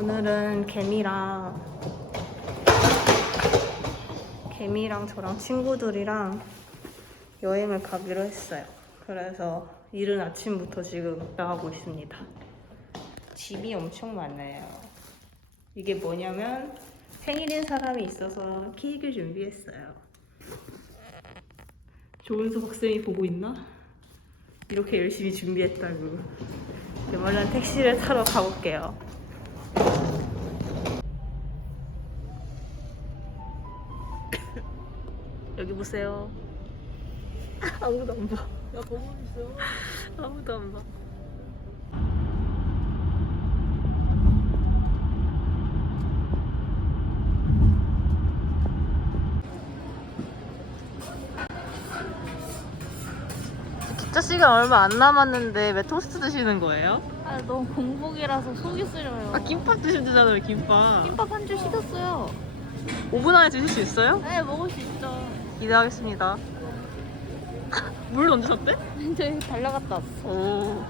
오늘은 개미랑 개미랑 저랑 친구들이랑 여행을 가기로 했어요. 그래서 이른 아침부터 지금 나가고 있습니다. 집이 엄청 많아요. 이게 뭐냐면 생일인 사람이 있어서 케이크를 준비했어요. 조은수 박사님이 보고 있나? 이렇게 열심히 준비했다고. 얼른 택시를 타러 가볼게요. 보세요. 아무도 안 봐. 야 너무 있어. 아무도 안 봐. 기차 시간 얼마 안 남았는데 왜 토스트 드시는 거예요? 아 너무 공복이라서 속이 쓰려요. 아 김밥 드시면 되잖아요 김밥 김밥 한 줄 시켰어요. 5분 안에 드실 수 있어요? 네 먹을 수 있죠. 기대하겠습니다 물 얹으셨대? 근데 달려갔다 왔어. 오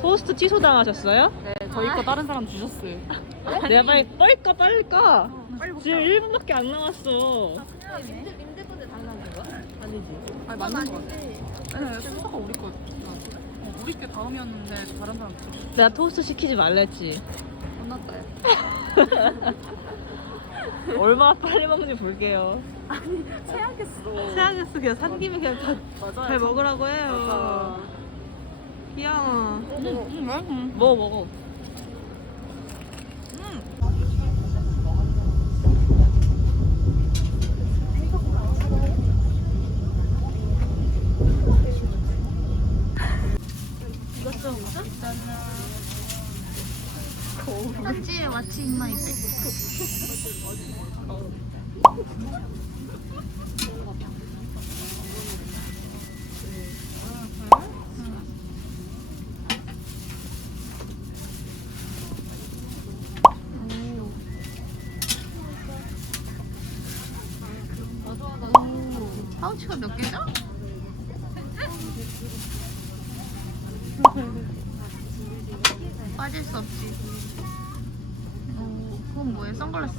토스트 취소 당하셨어요? 네 저희 거 다른 사람 주셨어요. 내가 빨리 빨까 빨까 빨리 지금 1분밖에 안 남았어 건데 달라는 거야? 아니지. 아니 맞는 거 같아. 아니 순서가 우리 거. 어, 우리 게 다음이었는데 다른 사람 줬어. 내가 토스트 시키지 말랬지 혼났다. 얼마나 빨리 먹는지 볼게요 최악했어. 최악했어 그냥 산 김에 그냥 다 맞아. 잘 먹으라고 해요 귀여워 응, 응, 응. 먹어 먹어 맞지? 맞지 인마 이때. 파우치가 몇 개죠? 빠질 수 없지. 어, 그건 뭐예요? 선글라스?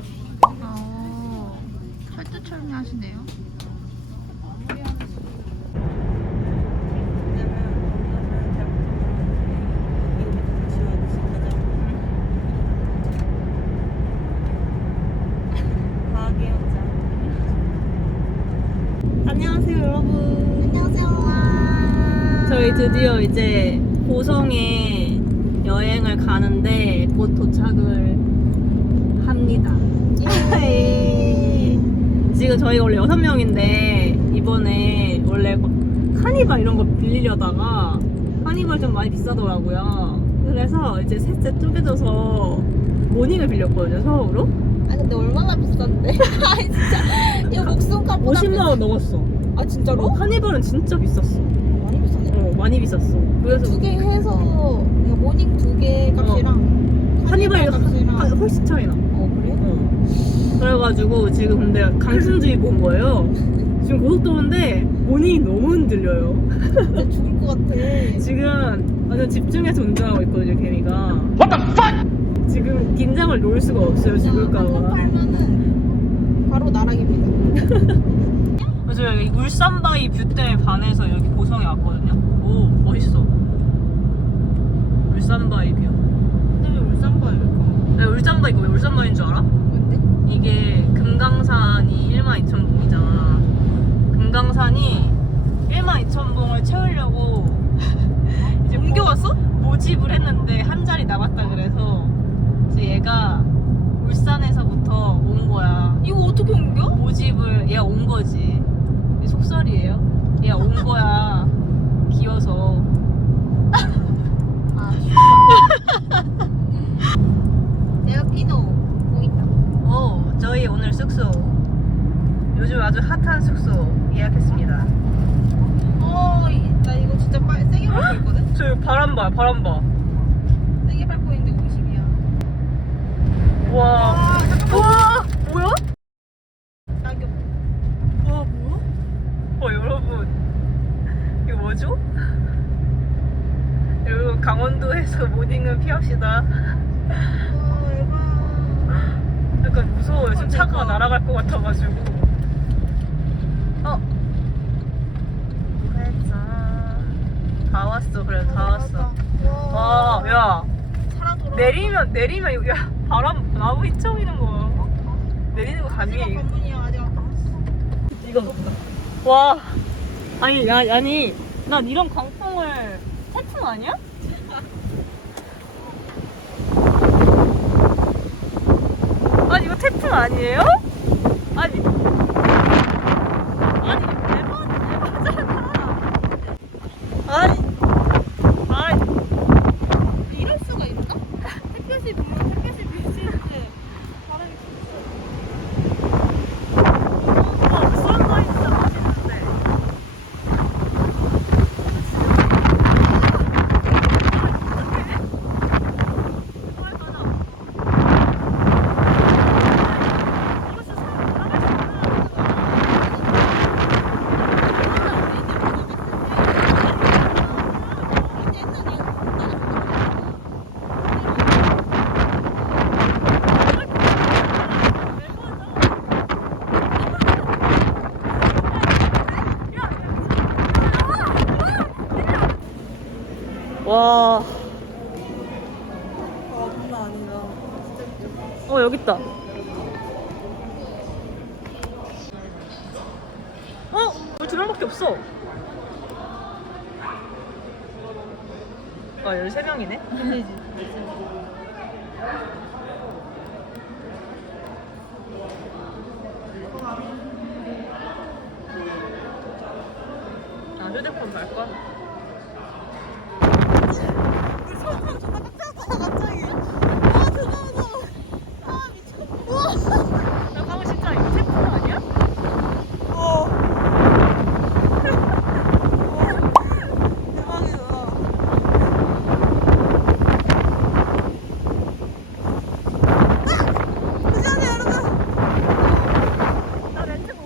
어, 철두철미 하시네요. 안녕하세요 여러분 안녕하세요. 저희 드디어 이제 고성에 여행을 가는데 곧 도착을 합니다. 예. 지금 저희가 원래 여섯 명인데 이번에 원래 막 카니발 이런 거 빌리려다가 카니발 좀 많이 비싸더라고요. 그래서 이제 셋째 쪼개져서 모닝을 빌렸거든요 서울로. 아 근데 얼마나 비싼데? 아 진짜 이거 목숨값보다 50만 원 넘었어. 아 진짜로? 카니발은 진짜 비쌌어. 많이 비싸네 어 많이 비쌌어. 그래서 두 개 해서 모닝 두 개 값이랑 카니발이 값이랑 하- 훨씬 차이 나. 어 그래? 어. 그래가지고 지금 근데 강풍주의보 온 거예요. 지금 고속도로인데 모닝이 너무 흔들려요. 진짜 죽을 것 같아 지금 완전 집중해서 운전하고 있거든요, 개미가. 지금 긴장을 놓을 수가 없어요, 한번 죽을까봐. 팔면은 바로 나락입니다 그래서 여기 울산바위 뷰 때문에 반해서 여기 고성에 왔거든요. 오, 멋있어. 울산바위 뷰. 근데 왜 울산바위일까? 내가 울산바위 이거 왜 울산바위인 줄 알아? 이게 금강산이 1만 2천 봉이잖아. 금강산이 1만 2천 봉을 채우려고 이제 옮겨왔어? 모집을 했는데 한 자리 남았다 그래서 이제 얘가 울산에서부터 온 거야. 이거 어떻게 옮겨? 모집을 얘가 온 거지. 속설이에요. 얘가 온 거야. 기어서. 아 내가 피노 보인다 오, 저희 오늘 숙소 요즘 아주 핫한 숙소 예약했습니다. 어나 이거 진짜 빨 세게 밟고 있거든? 저 바람 봐, 바람 봐. 세게 밟고 있는데 50이야 와. 아 잠깐만 와, 뭐야? 낙엽 와, 뭐야? 어, 여러분. 이거 뭐죠? 여러분, 강원도에서 모닝을 피합시다. 약간 무서워요. 지금 차가 날아갈 것 같아가지고. 어. 회자. 다 왔어. 그래, 다 왔어. 와, 야. 사람 돌아. 내리면, 내리면, 여기 야, 바람, 나무 휘청이는 거. 내리는 거 가능해. 이거. 먹다. 와. 아니, 야, 아니, 난 이런 광풍을 태풍 아니야? 아니, 이거 태풍 아니에요? 아니. 아니, 대박, 대박잖아. 아니. 아니. 이럴 수가 있나? 햇볕이 보면 햇볕이 비치는데 바람이 어, 썬라이 진짜 맛있는데. 와. 아 장난 아니다. 어, 여기 있다. 어? 우리 두 명밖에 없어. 아, 13명이네? 힘들지. 아, 휴대폰 갈 거야? 갑자기. 아 대박 무서워. 아 미쳤. 우와. 야, 강우 진짜 이거 태풍 아니야? 어. 대박이다. 아! 그전에 여러분. 나 렌즈 못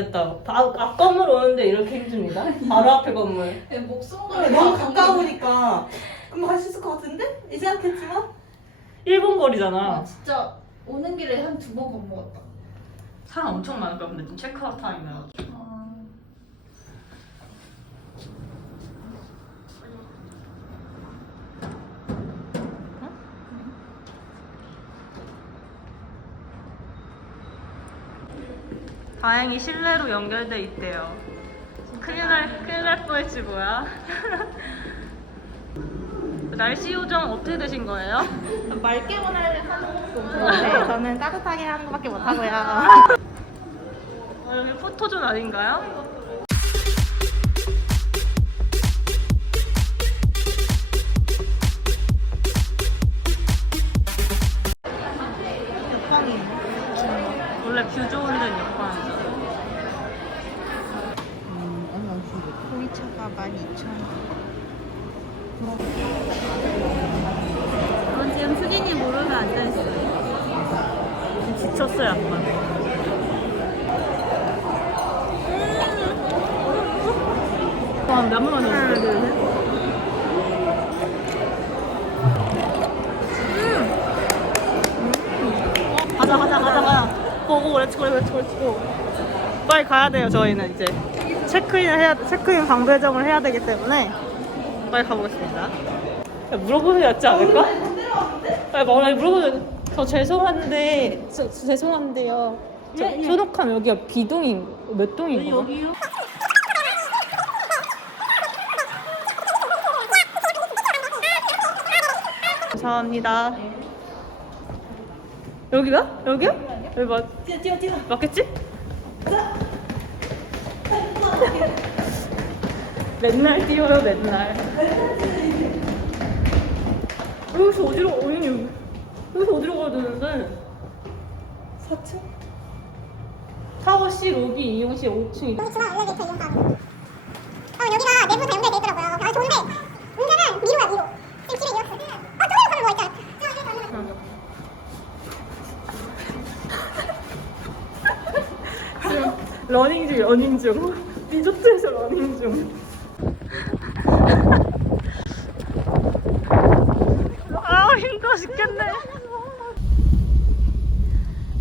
오겠다. 바, 앞 건물 오는데 이렇게 힘듭니다. 바로 앞에 건물. 목숨을 너무 가까우니까 금방 갈 수 있을 것 같은데? 이제 않겠지만? 1분 아, 거리잖아. 진짜 오는 길에 한 두번 겁먹었다. 사람 엄청 많을 거야. 근데 지금 체크아웃 타임이라. 다행히 실내로 연결돼 있대요. 큰일 날, 큰일 날 뻔했지 뭐야. 날씨 요정 어떻게 되신 거예요? 맑게만 하는 것도 네, 저는 따뜻하게 하는 것밖에 못하고요. 어, 여기 포토존 아닌가요? 번만 더 하나, 둘, 셋. 어, 가자, 가자, 가자, 가자. 고고, 렛츠고, 렛츠고, 렛츠고. 빨리 가야 돼요, 저희는 이제. 체크인 해야, 체크인 방배정을 해야 되기 때문에 빨리 가보겠습니다. 야, 물어보는 게 낫지 않을까? 아니 뭐라 물어보면 저 죄송한데 저, 저 죄송한데요. 저 소독함 여기가 B동인 몇 동인 거? 여기요? 감사합니다. 여기가? 여기야? 여기 맞? 뛰어 뛰어 뛰어. 맞겠지? 맨날 뛰어요 맨날 여기서 어디로 어머니 여기 여기서 어디로 가야 되는데 4층? 샤워실 로비 이용실 5층 여기 중앙 엘리베이터 이용하고. 어, 여기가 내부 다 연결돼 있더라고요. 아, 좋은데 문제는 미로야, 미로. 지금 집에 이었어. 아, 저기로 가는 거 있잖아. 저 여기 가는 거. 러닝 중 러닝 중 리조트에서 러닝 중 아, 힘들어 죽겠네.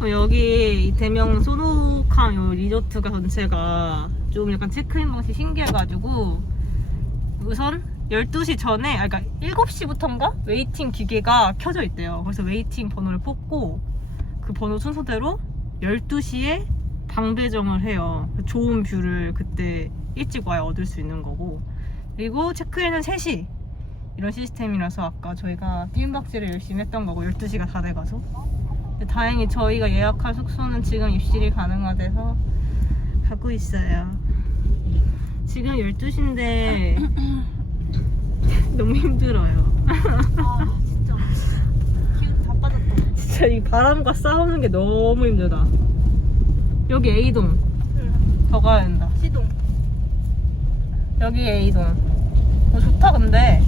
어, 여기 이 대명 소노캄 요 리조트가 전체가 좀 약간 체크인 방식 신기해가지고 우선 12시 전에, 아, 그러니까 7시부터인가? 웨이팅 기계가 켜져 있대요. 그래서 웨이팅 번호를 뽑고 그 번호 순서대로 12시에 방 배정을 해요. 좋은 뷰를 그때 일찍 와야 얻을 수 있는 거고. 그리고 체크인은 3시. 이런 시스템이라서 아까 저희가 띄움박질을 열심히 했던 거고 12시가 다 돼가서. 다행히 저희가 예약할 숙소는 지금 입실이 가능하대서 가고 있어요. 지금 12시인데 너무 힘들어요. 아 진짜 기운 다 빠졌다. 진짜 이 바람과 싸우는 게 너무 힘들다. 여기 A동. 더 가야 된다. 시동. 여기 A동. 어, 좋다, 근데.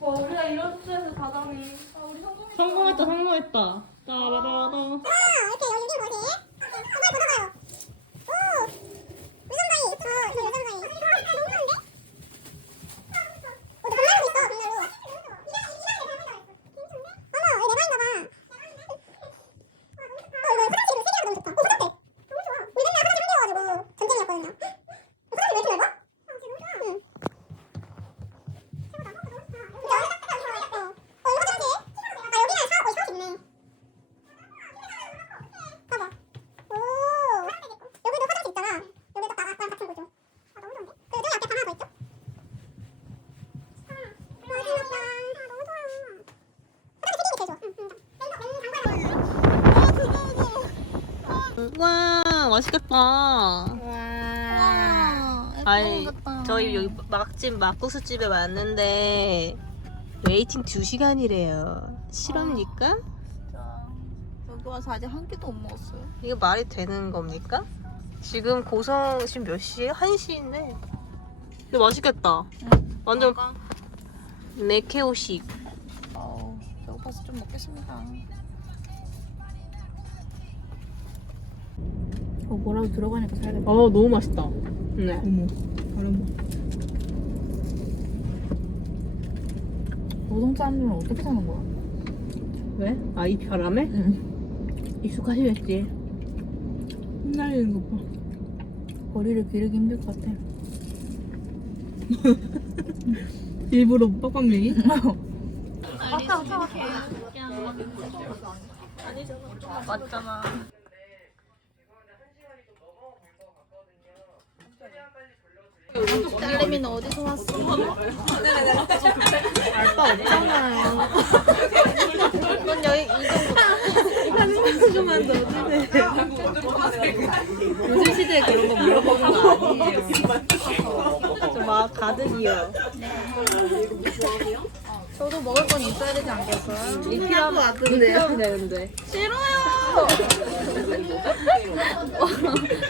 와 우리가 이런 숙소에서 가다니. 아 우리 성공했다. 성공했다, 성공했다. 따라라라. 아, 이렇게 열린 뭐지? 한번 걷어가요. 오, 무전가이. 어, 저 무전가이. 아, 너무 많은데? 어, 나 강남으로 있어, 강남으로. 어머, 여기 내 방인가 봐. 어, 이거 화장실이 세 개가 너무 좋다. 어, 화장대. 너무 좋아. 우리 맨날 화장실 옮겨가지고 전쟁이었거든요. 어, 화장실 왜 이렇게 넓어? 어, 진짜 너무 좋아. 응. 최고다. 너무 좋다. 진짜 어디 갔다 왔어? 어, 어, 이거 화장실. 아, 여기는 샤워, 거의 샤워기 있네. 봐봐. 오. 여기도 화장실 있잖아. 여기도 딱 아까랑 같은 거죠. 아, 너무 좋은데? 그 저기 앞에 방 하나 더 있죠? 아, 너무 좋다. 아, 너무 좋아. 화장실 생긴 게 제일 좋아. 응, 응. 와, 맛있겠다. 와. 아니, 저희 막집 막국수집에 왔는데, 웨이팅 2시간이래요. 실합니까? 여기 와서 아직 한 끼도 못 먹었어요. 이거 말이 되는 겁니까? 지금 고성 지금 몇 시에? 1시인데. 근데 맛있겠다. 완전 메케오식. 아우, 배고파서 좀 먹겠습니다. 어, 뭐라도 들어가니까 살겠다. 어, 너무 맛있다. 네. 어머, 바람 노동 사람들은 어떻게 사는 거야? 왜? 아, 이 바람에? 응. 익숙하시겠지. 흩날리는 거 봐. 거리를 기르기 힘들 것 같아. 일부러 빡빡 내기? 맞잖아. 딸내미는 어디서 왔어? 알바 없잖아요. 넌 여기 이 정도. 요즘 시대에 그런 거 물어보는 거 아니에요. 좀막 가득이요. 저도 먹을 건 있어야 되지 않겠어요? 리필하면 리필하면 되는데.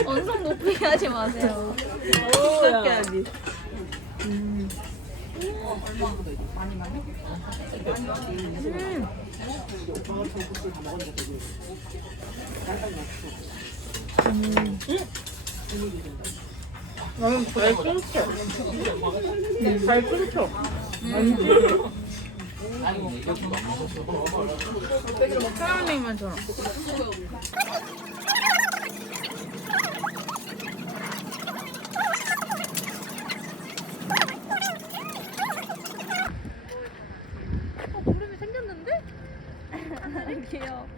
언성 높이게 하지 마세요. 그렇게 하지. 나는 잘 끊겨. 잘 끊겨. 사랑냉면처럼. 어, 구름이 생겼는데? 아, 하늘이 귀여워.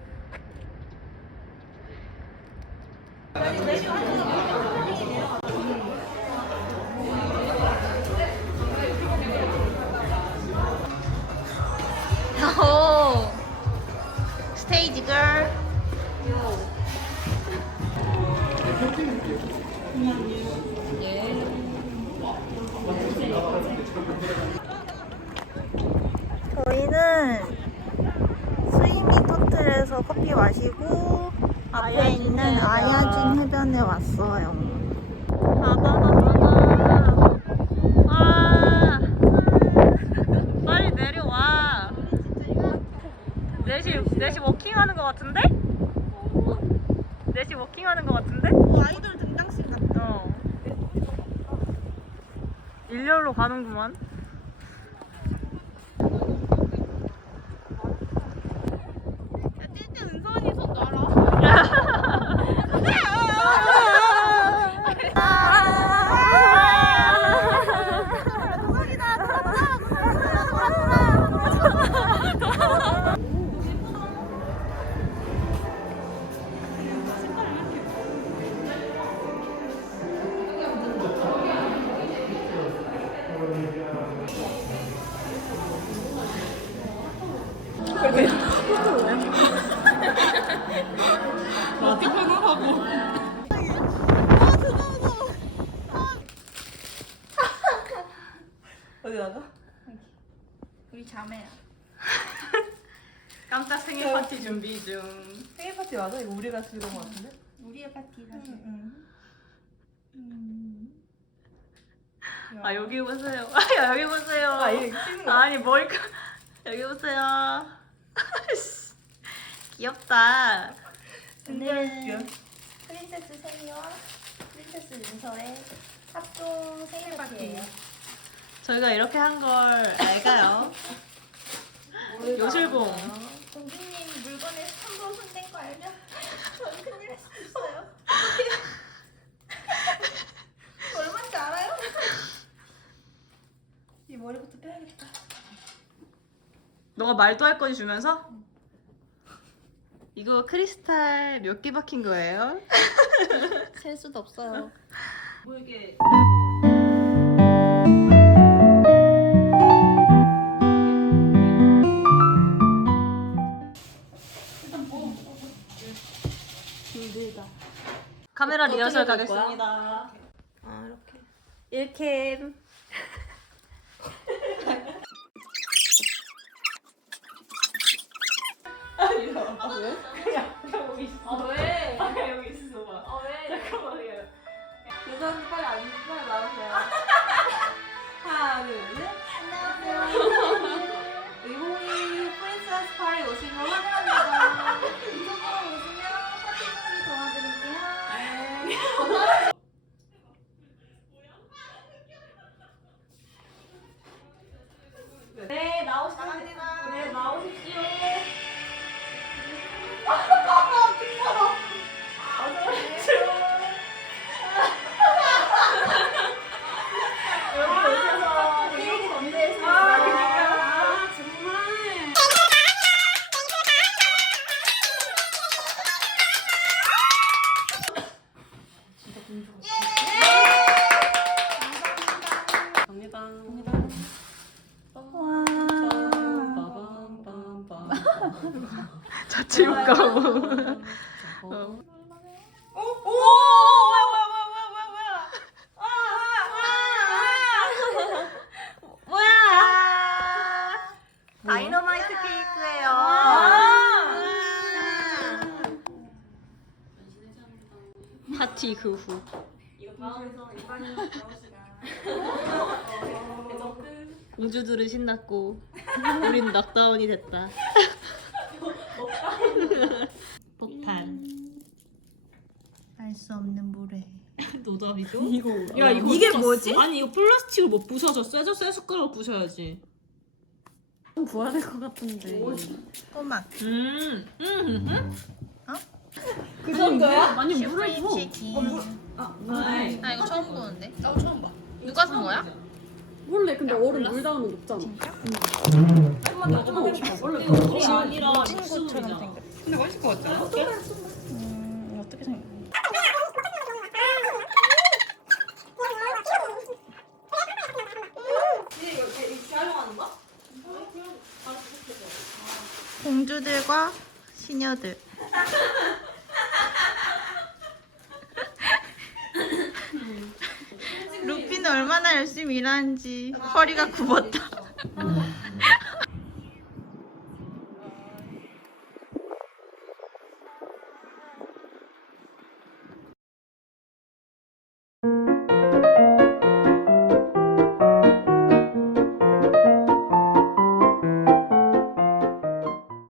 앞에 있는 아야진 해변에 왔어요. 바다다 바다. 와. 빨리 내려와. 4시 4시 워킹하는 것 같은데? 4시 워킹하는 것 같은데? 아이돌 등장신 같다. 어. 일렬로 가는구만. 우리가 즐거운 거 같은데? 우리의 파티 사실. 아 여기 보세요. 야 여기 보세요. 아, 찍는 거. 아니 머리카 여기 보세요. 귀엽다. 오늘은 프린세스 세미와 프린세스 윤서의 합동 생일 파티예요. 저희가 이렇게 한 걸 알까요? 요실봉. 공주님 물건에 함부로 손댄 거 알면 저는 큰일 날 수도 있어요. 얼마인지 알아요? 이 머리부터 빼야겠다. 너가 말도 할 거니 주면서? 이거 크리스탈 몇 개 박힌 거예요? 셀 수도 없어요. 뭐 이게 카메라 리허설 가겠습니다. 아 이렇게. 1캠. 아 왜? 아 여기 있어 봐. 아 왜? 잠깐만요. 유선 빨리 안 빨리 나오세요. 자체 효과. 오! 뭐야? 다이너마이트 케이크예요. 파티 그 후. 공주들은 신났고 우린 넉다운이 됐다. 폭탄. 알 수 없는 물에. 노답이죠? 이거 야 이거 이게 진짜 뭐지? 아니 이거 플라스틱을 못 부셔져 쇠저 쇠 숟가락 부셔야지. 부어야 될 것 같은데. 꼬막. 음. 음. 음. 그 정도야? 아니 물을 부어. 치킨. 아, 네. 나 이거 처음 보는데. 나 처음 봐. 누가 산 거야? 원래 근데 얼음 물 닿으면 녹잖아. 한마디 하고 싶어. 원래 물이 아니라 친구처럼 근데 맛있을 것 같지 않아? 어떻게 생각? 공주들과 시녀들. 얼마나 열심히 일하는지 허리가 굽었다.